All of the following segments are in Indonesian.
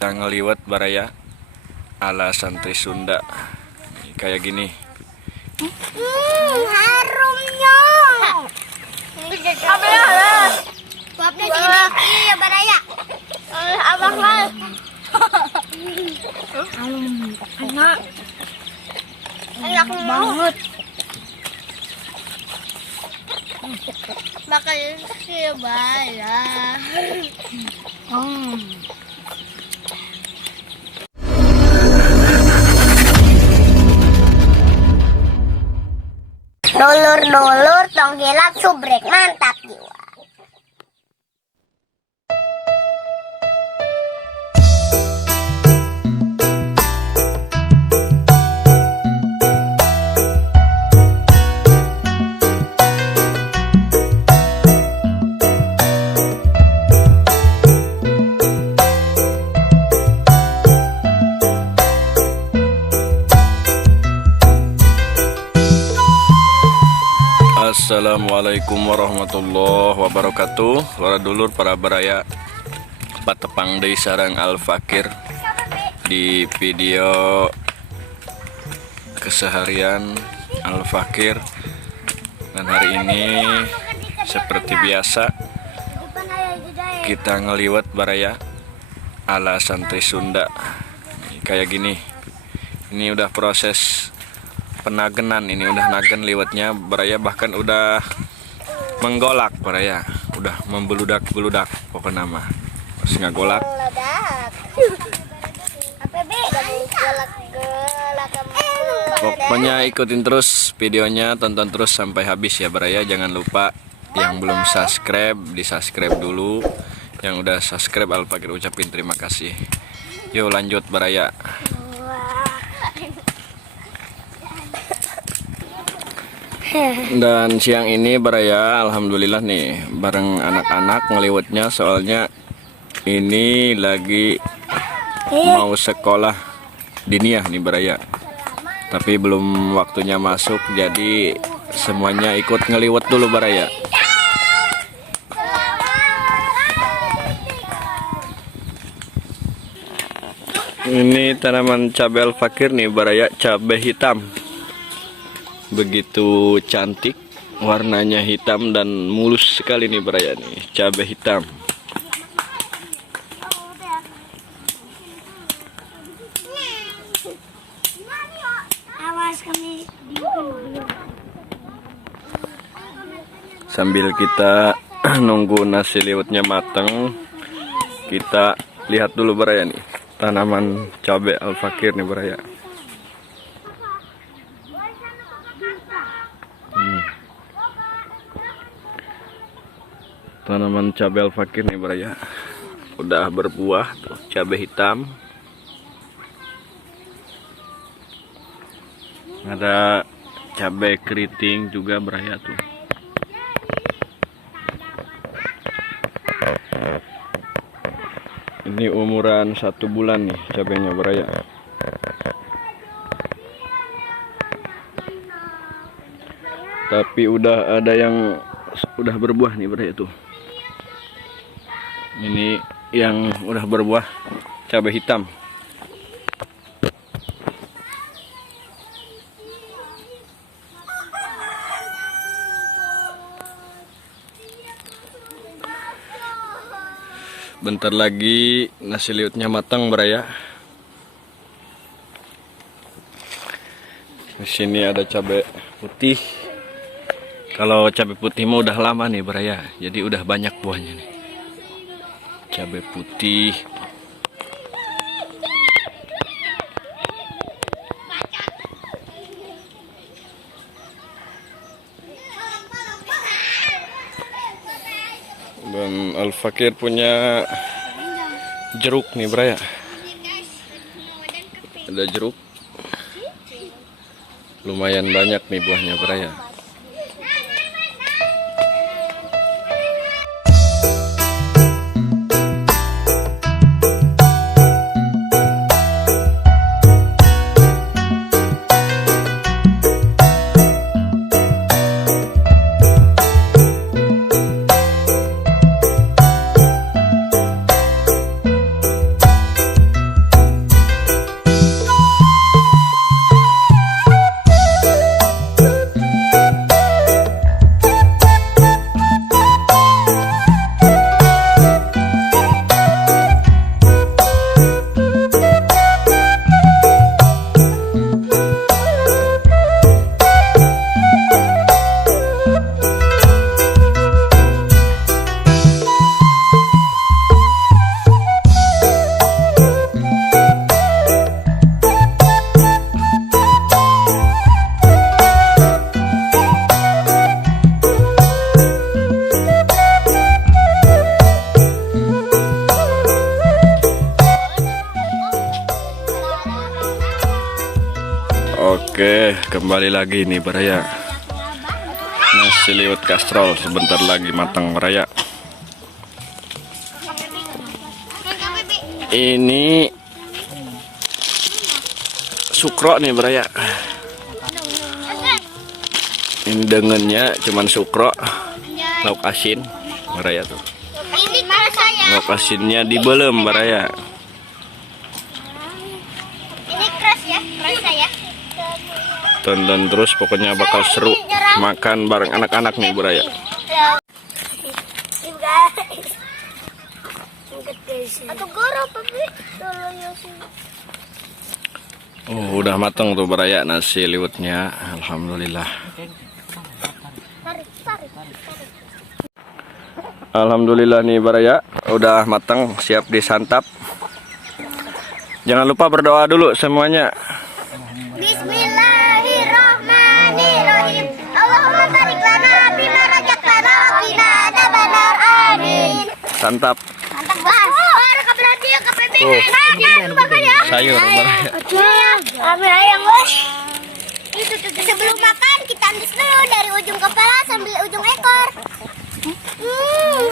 Kita ngeliwat baraya ala santri Sunda kayak gini. Harumnya. Suapnya sedikit ya baraya. Abang mal. Enak banget. Bakal sih baraya. Dulur-dulur tong hilap subrek mantap jiwa. Assalamualaikum warahmatullahi wabarakatuh. Para dulur, para baraya, patepang deui sareng Al Fakir di video keseharian Al Fakir. Dan hari ini seperti biasa kita ngeliwat baraya ala santri Sunda kayak gini. Ini udah proses penagenan, ini udah nagen liwatnya baraya, bahkan udah menggolak baraya, udah membeludak-beludak pokoknya mah pas ngagolak. Pokoknya ikutin terus videonya, tonton terus sampai habis ya baraya. Jangan lupa yang belum subscribe di subscribe dulu, yang udah subscribe Al Fakir ucapin terima kasih. Yuk lanjut baraya. Dan siang ini baraya alhamdulillah nih bareng anak-anak ngeliwatnya, soalnya ini lagi mau sekolah diniyah nih baraya, tapi belum waktunya masuk, jadi semuanya ikut ngeliwat dulu baraya. Ini tanaman cabai Al Fakir nih baraya, cabai hitam. Begitu cantik, warnanya hitam dan mulus sekali nih baraya nih, cabai hitam. Sambil kita nunggu nasi liwetnya mateng, kita lihat dulu baraya nih tanaman cabai Al Fakir nih baraya. Tanaman cabai Al Fakir nih baraya, udah berbuah tuh, cabai hitam. Ada cabai keriting juga baraya tuh. Ini umuran 1 bulan nih cabainya baraya. Tapi udah ada yang udah berbuah nih baraya tuh. Ini yang udah berbuah cabai hitam. Bentar lagi nasi liwetnya matang baraya. Di sini ada cabai putih. Kalau cabai putih mah udah lama nih baraya, jadi udah banyak buahnya nih. Cabai putih. Dan Al Fakir punya jeruk nih baraya. Ada jeruk. Lumayan banyak nih buahnya baraya. Oke, kembali lagi nih Baraya. Nasi liwet kastrol sebentar lagi matang Baraya. Ini sukro nih Baraya. Ini dengannya cuman sukro, lauk asin Baraya tuh. Ini saya. Lauk asinnya dibelem Baraya. Ini keras ya, ya. Tonton terus, pokoknya bakal seru makan bareng anak-anak nih Baraya. Oh, udah matang tuh Baraya nasi liwetnya, alhamdulillah. Alhamdulillah nih Baraya, udah matang, siap disantap. Jangan lupa berdoa dulu semuanya. Bismillahirrahmanirrahim. Allahumma barik lana bima razaqtana wa qina adzabannar. Amin. Santap. Mantap banget. Tuh, sayur Baraya. Ambil ayam, bos. Sebelum makan kita andus dulu dari ujung kepala sambil ujung ekor.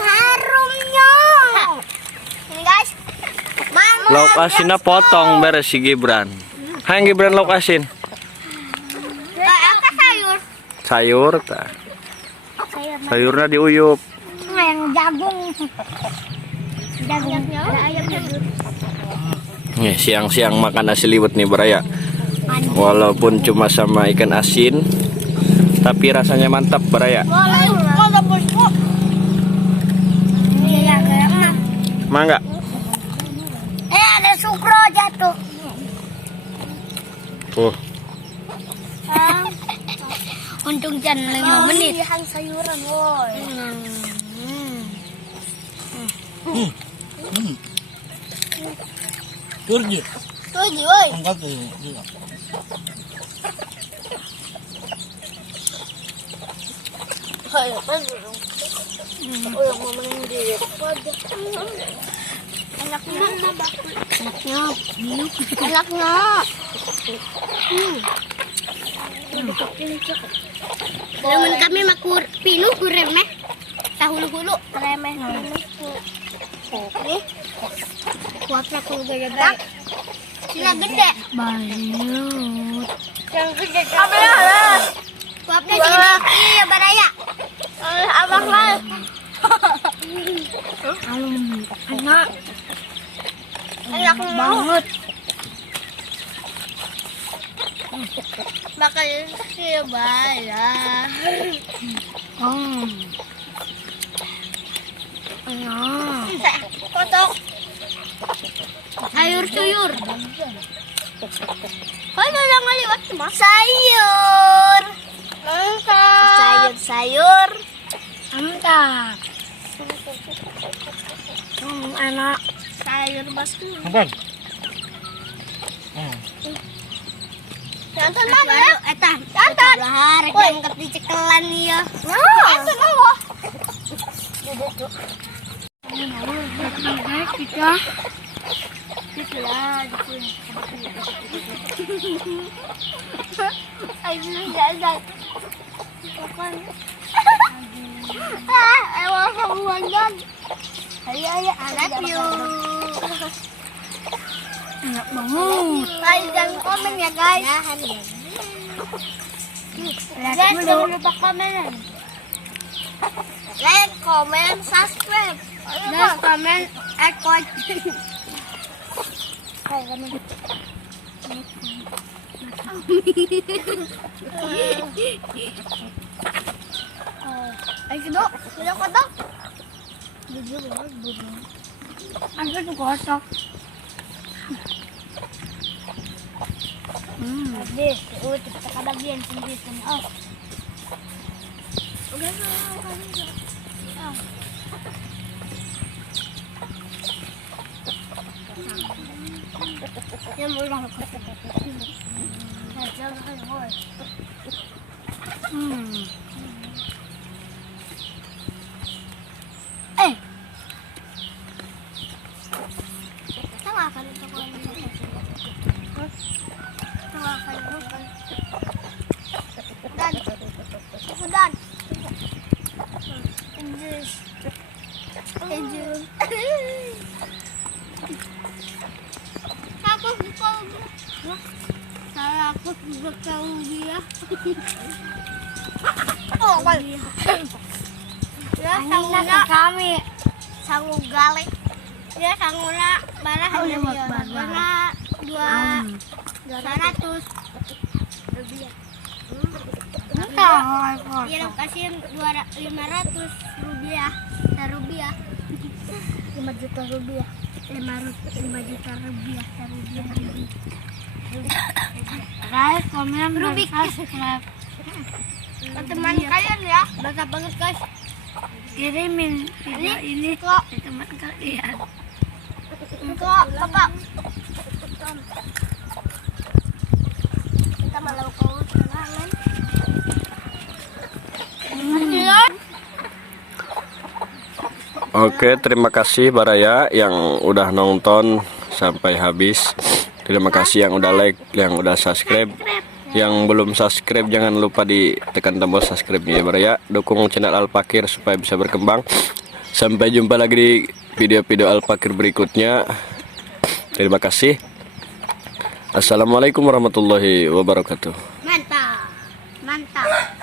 Harumnya. Ini guys. Mantap. Lauk asinnya potong beres si Gibran. Hai Gibran, lauk asin. Apa sayur? Sayur, sayurnya diuyup. Yang jagung. Jagungnya ada ayamnya. Nih, siang-siang makan nasi liwet nih Baraya. Walaupun cuma sama ikan asin, tapi rasanya mantap Baraya. Mangga. Ada sukro jatuh. Untung jangan 5 menit. Sayuran, woi. Turji, Woi. angkat tuh juga. Enaknya. Lamun kami makur pinuh kuremeh. Tahulu-hulu remeh. Nih. Kuatnya kalau gaya baik. Sila gede. Banyak. Yang gede. Kuatnya sedikit. Iya, Baraya. Abang mal. Enak. Enak banget. Bakal sih Baraya. Enak. Kotok. Sayur. Ada yang lewat mas. Sayur. Mantap. Sayur. Mantap. Enak. Sayur basku. Angkat. Nonton mana ya? Nonton. Lah, rek angkat di cekelan ya. Nonton Allah. Kita. Ayo jalan. Ewa kemudian. Ayo, I love you. Enak banget. Jangan komen ya guys. Jangan lupa komen. Like, comment, subscribe. Like, comment, Ayo dok, sudah kotak. Angkat tuh kotak. Habis, kita kadagian sendiri. Udah. Yang mau lang kotak. Tama ka dito ko. Tama ka dito. Aku juga tahu dia. Oh, ya sanguna kami sangu galek. Ya sanguna barah hanya karena 200 rupiah. Iya, kasih 500 rupiah. 5 juta rupiah. 5 juta rupiah. Guys, komen subscribe. Teman kalian ya, bangga banget guys. Kirimin video ini kok ke teman kalian. Kok, Bapak. Kita malah kau kenalan. Oke, terima kasih Baraya yang udah nonton sampai habis. Terima kasih yang udah like, yang udah subscribe. Yang belum subscribe jangan lupa ditekan tombol subscribe-nya ya Baraya. Dukung channel Al-Fakir supaya bisa berkembang. Sampai jumpa lagi di video-video Al-Fakir berikutnya. Terima kasih. Assalamualaikum warahmatullahi wabarakatuh. Mantap.